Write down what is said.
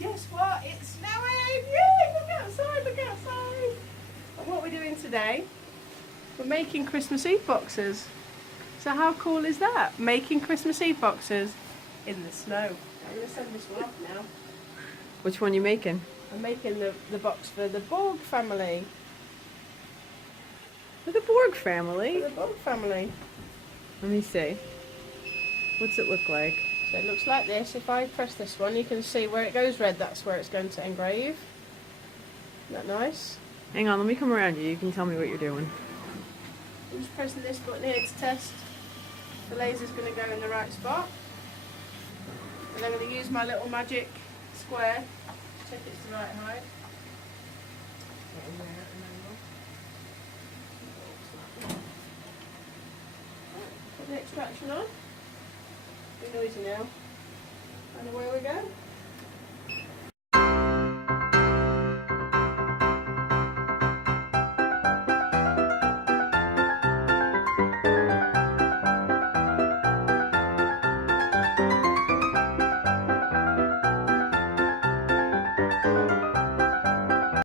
Guess what? It's snowing! Yay! Look outside, look outside! And what we're doing today, we're making Christmas Eve boxes. So how cool is that? Making Christmas Eve boxes in the snow. I'm going to send this one off now. Which one are you making? I'm making the box for the Borg family. For the Borg For family? the Borg family. Let me see. What's it look like? So it looks like this. If I press this one, you can see where it goes red, that's where it's going to engrave. Isn't that nice? Hang on, let me come around you. You can tell me what you're doing. I'm just pressing this button here to test the laser's going to go in the right spot. And I'm going to use my little magic square to check it's the right height. Get in there at an angle. Put the extraction on. Be noisy now. And away we go.